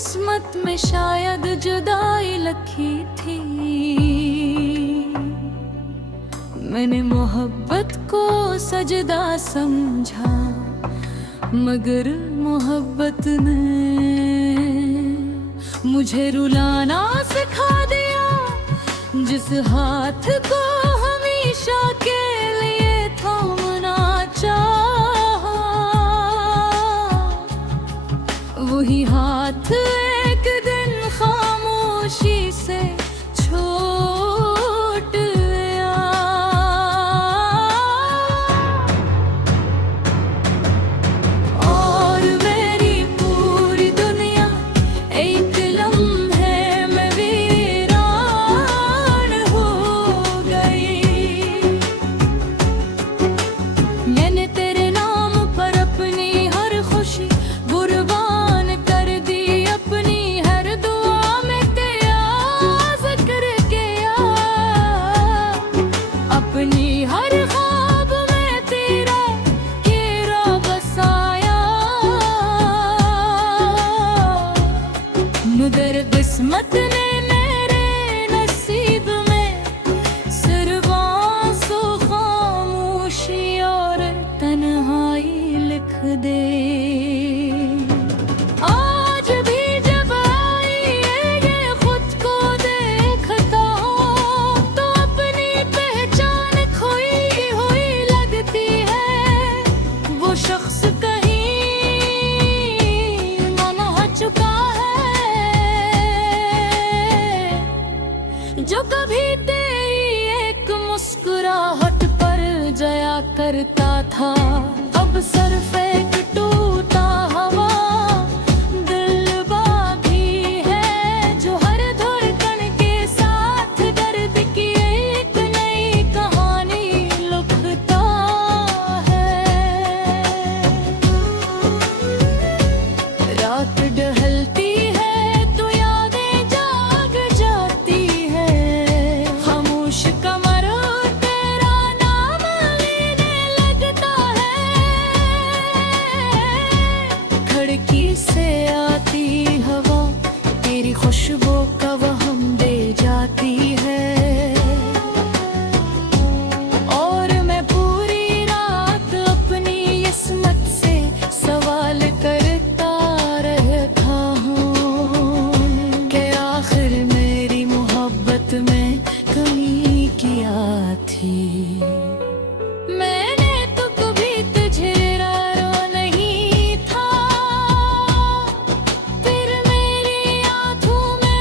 किस्मत में शायद जुदाई लिखी थी। मैंने मोहब्बत को सजदा समझा, मगर मोहब्बत ने मुझे रुलाना सिखा दिया। जिस हाथ को हमेशा के लिए थामना चाहा, वही हाथ एक दिन खामोशी से छूट गया। और मेरी पूरी दुनिया एक लम्हे में वीरान हो गई। मैंने तेरे नाम पर अपनी हर खुशी कुर्बान कर दी, अपनी हर दुआ में तेरा जिक्र किया, अपनी हर ख्वाब में तेरा घेरा बसाया। मगर किस्मत ने मेरे नसीब में सिर्फ आंसू, खामोशी और तन्हाई लिख दे। आज भी जब आई ये खुद को देखता हूँ, तो अपनी पहचान खोई हुई लगती है। वो शख्स कहीं गुम हो चुका है, जो कभी तेरी एक मुस्कुराहट पर जया करता था। अब सर फेंक टूटा हवा, दिल बागी है जो हर धड़कन के साथ दर्द की एक नई कहानी लिखता है। रात ढलती है तो यादें जाग जाती है, खामोश कमर तेरा नाम लेने लगता है। खिड़की से आती हवा तेरी खुशबू का वहम दे जाती है। और मैं पूरी रात अपनी किस्मत से सवाल करता रहता हूँ कि आखिर मेरी मोहब्बत में कमी क्या थी। मैंने तो कभी तुझे रो नहीं था, फिर मेरी आंखों में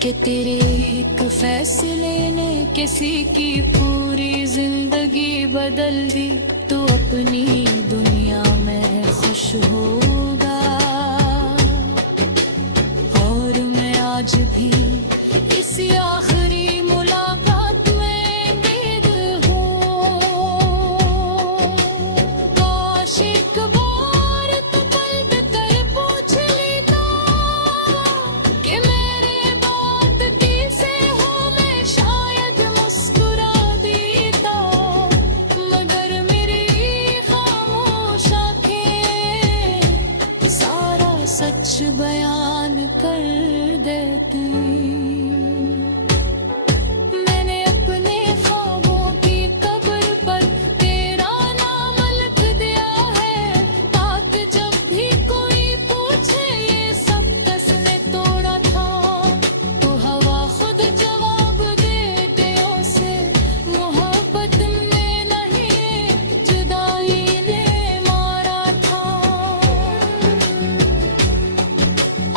कि तेरे एक फैसले ने किसी की पूरी जिंदगी बदल दी। तो अपनी दुनिया में खुश होगा और मैं आज भी इसी आखिरी मुलाकात में बेदिल हूँ। काश एक बार तो पलट कर पूछ लेता कि मेरे बात कैसे हो, मैं शायद मुस्कुरा देता। मगर मेरी खामोश आँखें सारा सच बयान कर देती। मैंने अपने ख्वाबों की कब्र पर तेरा नाम लिख दिया है, ताकि जब भी कोई पूछे ये सब किसने तोड़ा था, तो हवा खुद जवाब दे दे उसे, मोहब्बत में नहीं जुदाई ने मारा था।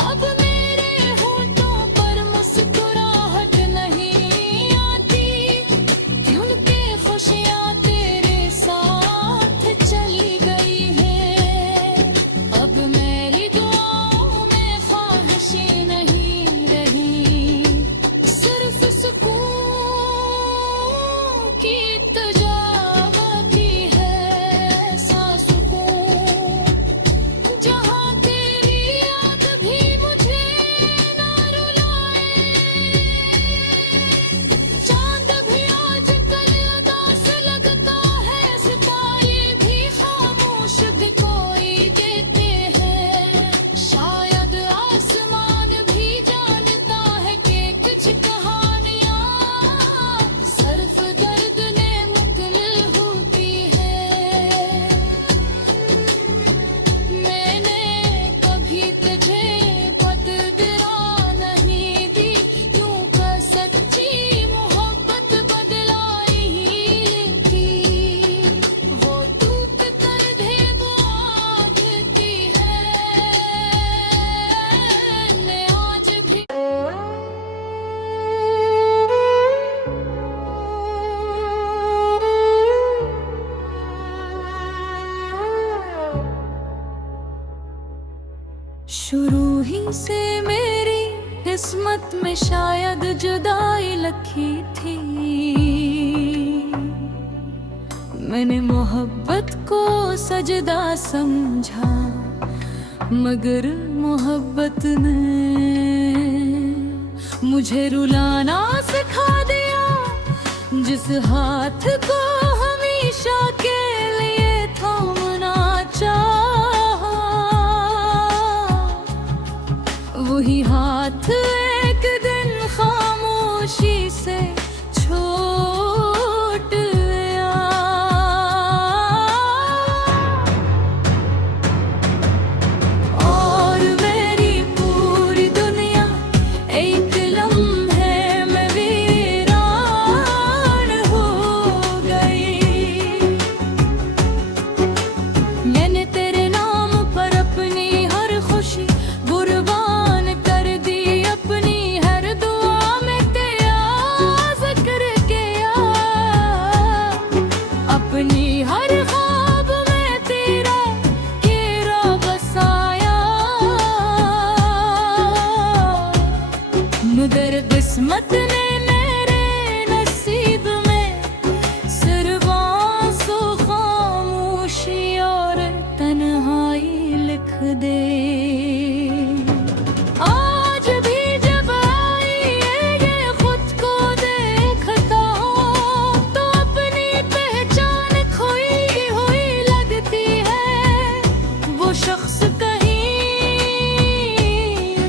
अब मेरे होठों पर मुस्कुराहट नहीं आती, क्योंकि खुशियाँ तेरे साथ चली गई हैं। अब मेरी दुआओं में ख्वाहिशें नहीं रही, सिर्फ सुकून की तुझा बाकी है। ऐसा सुकून जहाँ तेरी याद भी मुझे ना रुलाए। चांद भी आजकल उदास लगता है, सितारे भी खामोश दिखाई देते हैं। शायद आसमान भी जानता है कि कुछ कहानियाँ सिर्फ दर्द ने मुकम्मल होती है। मैंने कभी तुझे बददरा नहीं दी, यूं कर सच्ची मोहब्बत बदलाई ही लेती। वो टूट कर ढेर आती है ने आज भी। शुरू ही से मेरी किस्मत में शायद जुदाई लिखी थी। मैंने मोहब्बत को सजदा समझा, मगर मोहब्बत ने मुझे रुलाना सिखा दिया। जिस हाथ को हमेशा के लिए थामना चाहा, वही हाथ एक दिन खामोशी से छूट गया। और मेरी पूरी दुनिया एक लम्हे में वीरान हो गई। मैंने तेरे नाम पर अपनी हर खुशी कुर्बान कर दी, अपनी हर दुआ में तेरा जिक्र किया। अपनी हर ख्वाब में तेरा चेहरा बसाया। मगर किस्मत ने मेरे नसीब में सिर्फ आंसू, खामोशी और तन्हाई लिख दे। आज भी जब आई ये खुद को देखता हूँ, तो अपनी पहचान खोई हुई लगती है। वो शख्स कहीं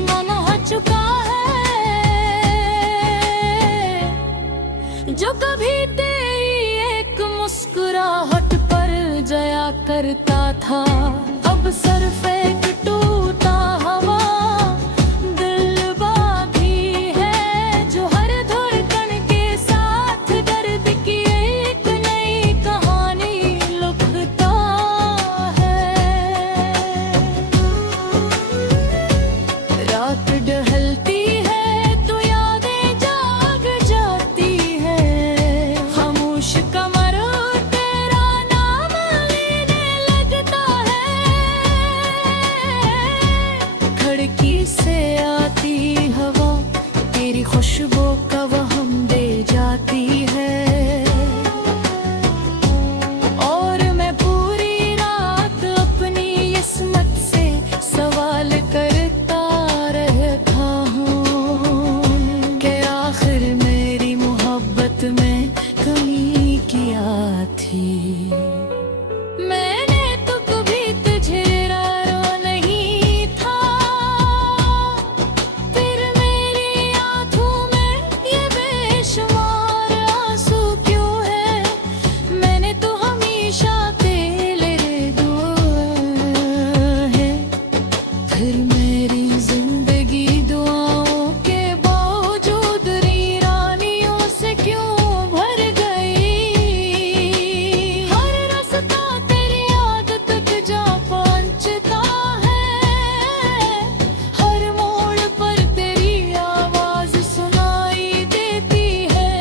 मना चुका है, जो कभी तेरी एक मुस्कुराहट पर जया करता था। अब सिर्फ एक टूटा हवा दिल बाकी है, जो हर धड़कन के साथ दर्द की एक नई कहानी लिखता है। रात ढलती है तो याद खुशबू का वहम दे जाती है। और मैं पूरी रात अपनी किस्मत से सवाल करता रहता हूँ कि आखिर मेरी मोहब्बत में कमी क्या थी। मैंने तो कभी तुझे रारो नहीं था, फिर मेरी आंखों में ये बेशुमार आंसू क्यों है। मैंने तो हमेशा तेरे दुआ है, फिर मेरी जिंदगी दुआओं के बावजूद वीरानियों से क्यों भर गई। हर रास्ता तेरी याद तक जा पहुंचता है, हर मोड़ पर तेरी आवाज सुनाई देती है।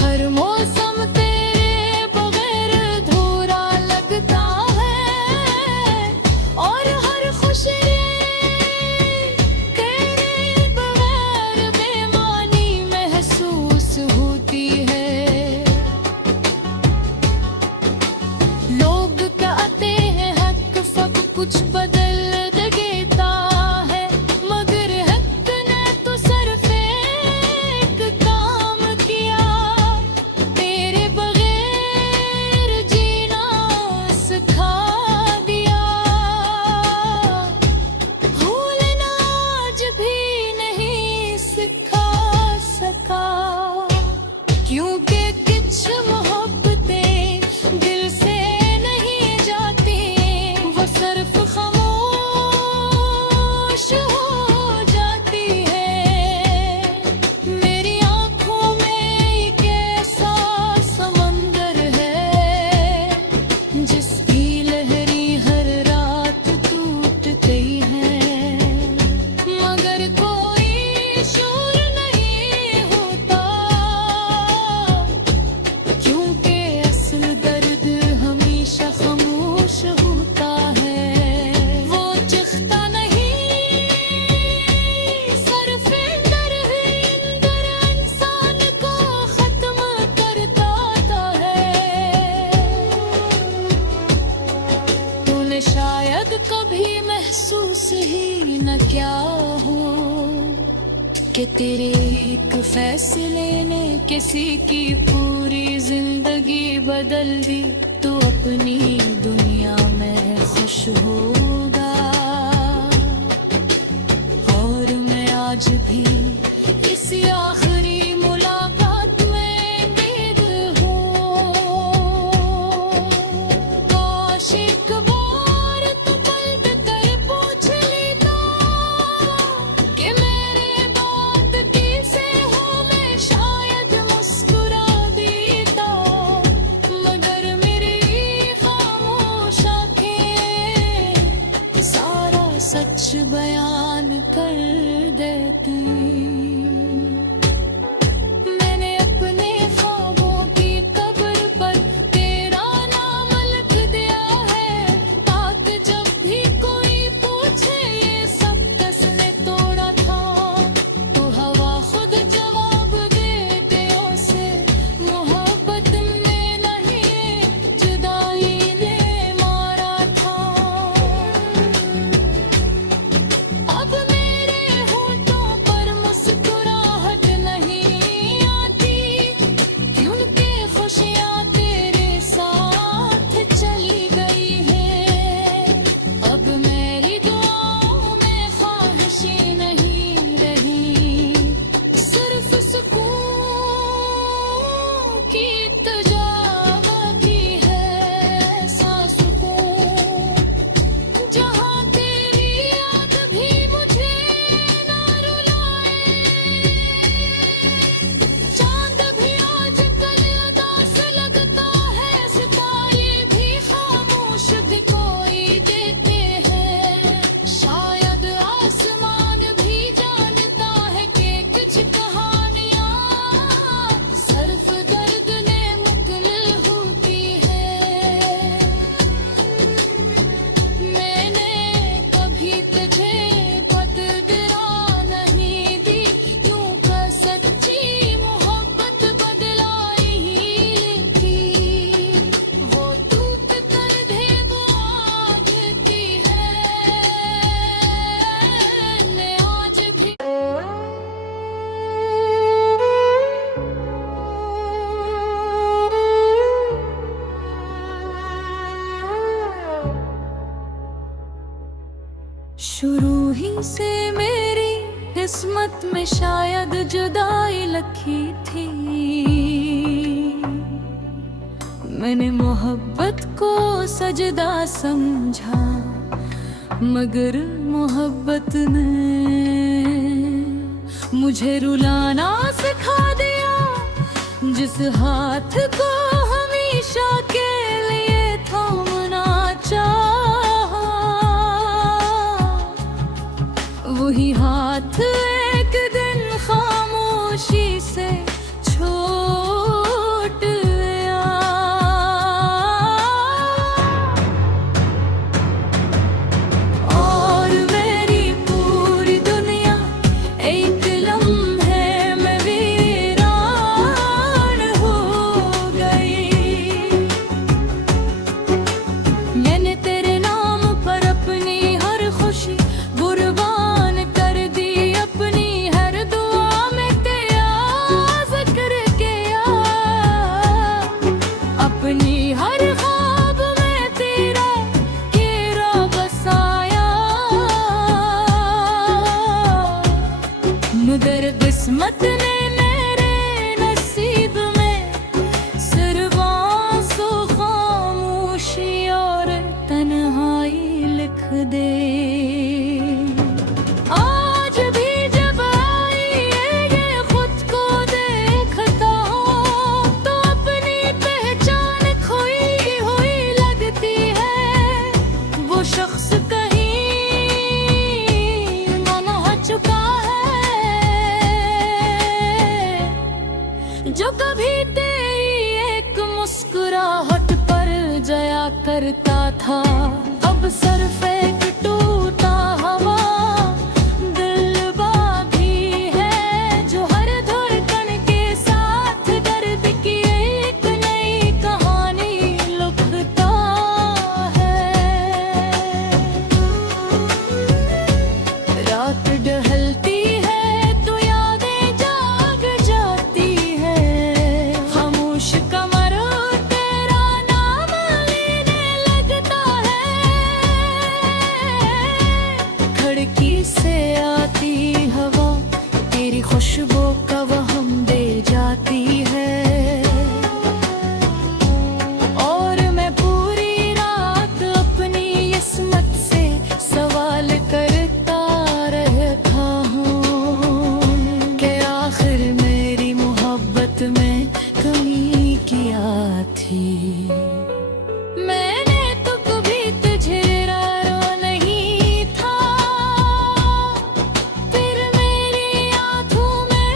हर मौसम तेरे बगैर अधूरा लगता है, और हर खुशी तेरे बगैर बेमानी महसूस होती है। लोग कहते हैं हक सब कुछ बदल देता है, मगर हक ने तो सिर्फ एक काम किया, तेरे बगैर जीना सिखा दिया। भूलना आज भी नहीं सिखा सका, क्योंकि कुछ मोहब्बतें दिल से नहीं जाती, वो सिर्फ खामोश हो जाती है। मेरी आंखों में एक ऐसा समंदर है, जिसकी लहरें हर रात टूट गई है, मगर कोई शोर नहीं होता, क्योंकि असल दर्द हमेशा खामोश होता है। वो चिखता नहीं, सिर्फ अंदर ही अंदर इंसान को खत्म करता है। तूने शायद कभी महसूस ही न किया हो कि तेरे एक फैसले ने किसी की पूरी जिंदगी बदल दी। तू अपनी दुनिया में खुश होगा, और मैं आज भी इसी आखिरी मुलाकात में उम्मीद हूँ। काश एक बार तू पलट कर पूछ लेता कि मेरे बात कैसे हो, मैं शायद मुस्कुरा देता, मगर मेरी खामोश आंखें सारा सच बयान कर देती। किस्मत में शायद जुदाई लिखी थी। मैंने मोहब्बत को सजदा समझा, मगर मोहब्बत ने मुझे रुलाना सिखा दिया। जिस हाथ को हमेशा के लिए थामना चाहा, वही हाथ एक दिन खामोशी से छूट गया। और मेरी पूरी दुनिया एक लम्हे में वीरान हो गई। मैंने तेरे नाम पर अपनी हर खुशी कुर्बान कर दी, अपनी हर दुआ में तेरा जिक्र किया, अपनी हर ख्वाब में तेरा घेरा बसाया। मगर किस्मत ने मेरे नसीब में सिर्फ आंसू, खामोशी और तन्हाई लिख दे। आज भी जब आई ये खुद को देखता हूँ, तो अपनी पहचान खोई हुई लगती है। वो शख्स कहीं गुम हो चुका है, जो कभी तेरी एक मुस्कुराहट पर जया करता था। अब सर फेंक टूटा हवा दिल बाकी है, जो हर धड़कन के साथ दर्द की एक नई कहानी लिखता है। रात ढलती है तो यादें जाग जाती है, खामोश कमर तेरा नाम लेने लगता है। खिड़की से आती हवा तेरी खुशबू का वहम दे जाती है। और मैं पूरी रात अपनी किस्मत से सवाल करता रहता हूँ कि आखिर मेरी मोहब्बत में कमी क्या थी। मैंने तो कभी तुझे रारो नहीं था, फिर मेरी आंखों में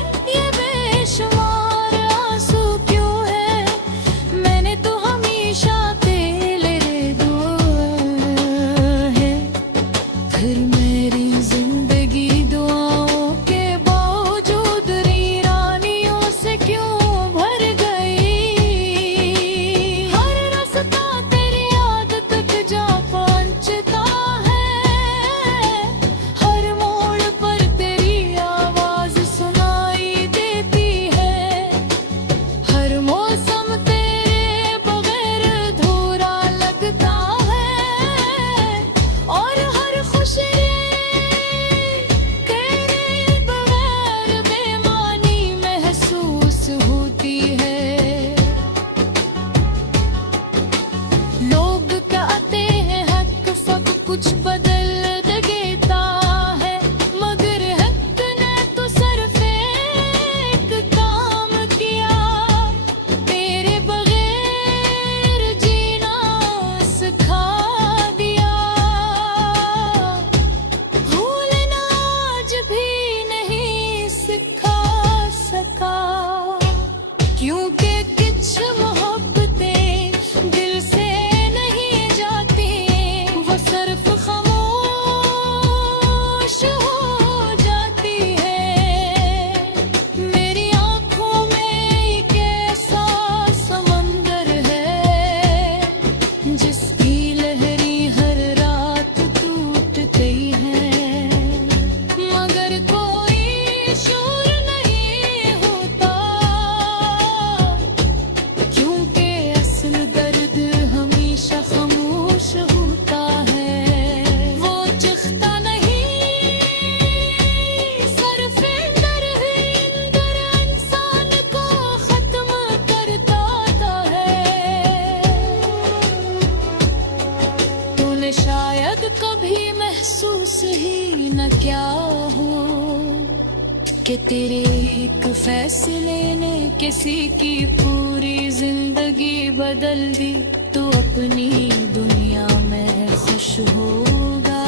कि तेरे एक फैसले ने किसी की पूरी जिंदगी बदल दी। तू अपनी दुनिया में खुश होगा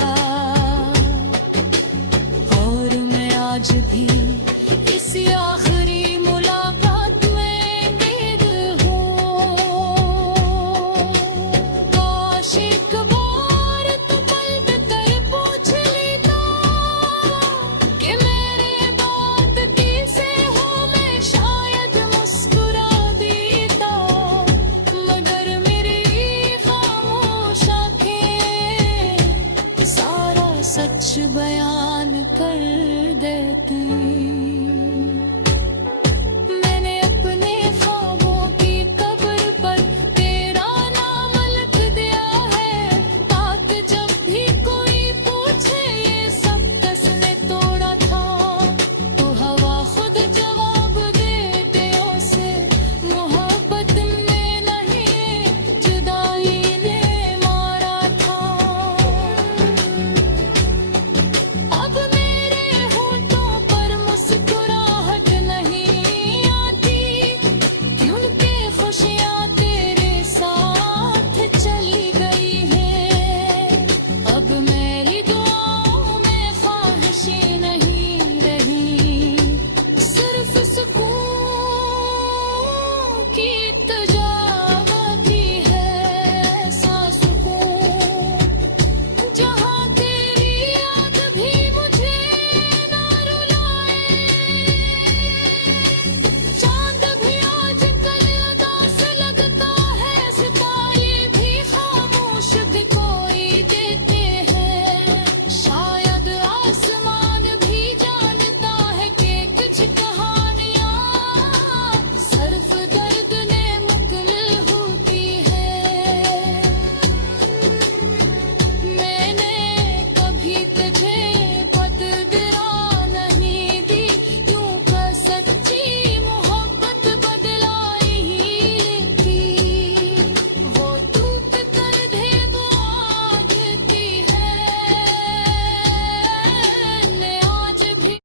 और मैं आज भी इसी